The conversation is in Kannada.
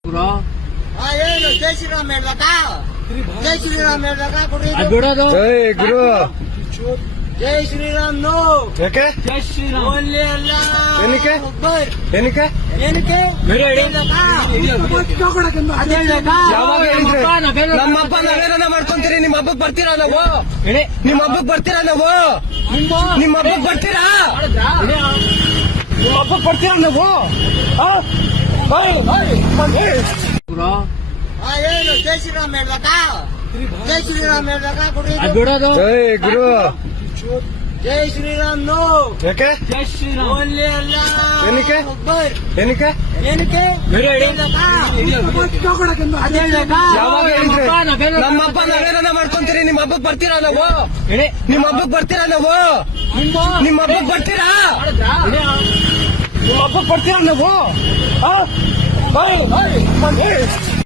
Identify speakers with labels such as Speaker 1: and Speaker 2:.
Speaker 1: ಏನು ಜೈ ಶ್ರೀರಾಮ್ ಹೇಳ್ಬೇಕಾ? ಜೈ ಶ್ರೀರಾಮ್ ಹೇಳ್ಬೇಕಾ? ಕೊಡ್ರಿ ಇದು.
Speaker 2: ಬಿಡೋದು
Speaker 3: ಜೈ ಗುರು.
Speaker 1: ಜೈ ಶ್ರೀರಾಮ್ ನೋ.
Speaker 3: ಯಾಕೆ
Speaker 2: ಜೈ ಶ್ರೀರಾಮ್.
Speaker 1: ಓನ್ಲಿ ಅಲ್ಲ
Speaker 3: ಏನಕ್ಕೆ?
Speaker 1: ಒಬ್ಬರ್.
Speaker 3: ಏನಕ್ಕೆ
Speaker 1: ಏನಕ್ಕೆ?
Speaker 2: ಬೇರೆ ಹೇಳಿ.
Speaker 1: ಹೇಳ್ಬೇಕಾ?
Speaker 2: ಅದ್ ಹೇಳ್ಬೇಕಾ?
Speaker 3: ಯಾವಾಗ ಹೇಳಿದ್ರೆ?
Speaker 2: ನಮ್ಮ ಅಪ್ಪ ನಾವೇನೋ
Speaker 3: ನಮ್ಮ ಹಬ್ಬ ನಾವೇನ ಮಾಡ್ಕೊಂತೀರಿ? ನಿಮ್ಮ ಹಬ್ಬಕ್ ಬರ್ತೀರಾ ನಾವು?
Speaker 2: ಹೇಳಿ.
Speaker 3: ನಿಮ್ಮ ಹಬ್ಬಕ್ ಬರ್ತೀರಾ ನಾವು? ನಿಮ್ಮ ಹಬ್ಬಕ್ ಬರ್ತೀರಾ?
Speaker 2: ಮಾಡಿದ್ರಾ? ಹೇಳಿ.
Speaker 3: ನಿಮ್ಮ ಹಬ್ಬಕ್ ಬರ್ತೀರಾ ನಾವು? ಆ? ಬರ್ರಿ, ಬರ್ರಿ, ಬರ್ರಿ.
Speaker 1: ಏನು ಜೈ ಶ್ರೀರಾಮ್ ಹೇಳ್ಬೇಕಾ? ಜೈ ಶ್ರೀರಾಮ್ ಹೇಳ್ಬೇಕಾ? ಕೊಡ್ರಿ ಇದು.
Speaker 2: ಅದ್ ಬಿಡೋದು
Speaker 3: ಜೈ ಗುರು.
Speaker 1: ಜೈ ಶ್ರೀರಾಮ್ ನೋ.
Speaker 3: ಯಾಕೆ
Speaker 2: ಜೈ ಶ್ರೀರಾಮ್.
Speaker 1: ಓನ್ಲಿ ಅಲ್ಲ
Speaker 3: ಏನಕ್ಕೆ?
Speaker 1: ಒಬ್ಬರ್.
Speaker 3: ಏನಕ್ಕೆ?
Speaker 1: ಏನಕ್ಕೆ?
Speaker 2: ಬೇರೆ ಹೇಳಿ.
Speaker 1: ಹೇಳ್ಬೇಕಾ?
Speaker 2: ಅದ್ ಹೇಳ್ಬೇಕಾ?
Speaker 3: ಯಾವಾಗ ಹೇಳಿದ್ರೆ?
Speaker 2: ನಮ್ಮ ಅಪ್ಪ ನಾವೇನೋ
Speaker 3: ನಮ್ಮ ಹಬ್ಬ ನಾವೇನ ಮಾಡ್ಕೊಂತೀರಿ? ನಿಮ್ಮ ಹಬ್ಬಕ್ ಬರ್ತೀರಾ ನಾವು?
Speaker 2: ಹೇಳಿ.
Speaker 3: ನಿಮ್ಮ ಹಬ್ಬಕ್ ಬರ್ತೀರಾ ನಾವು? ನಿಮ್ಮ ಹಬ್ಬಕ್ ಬರ್ತೀರಾ?
Speaker 2: ಮಾಡಿದ್ರಾ? ಹೇಳಿ.
Speaker 3: ನಿಮ್ಮ ಹಬ್ಬಕ್ ಬರ್ತೀರಾ ನಾವು? ಆ? ಬರ್ರಿ, ಬರ್ರಿ, ಬರ್ರಿ.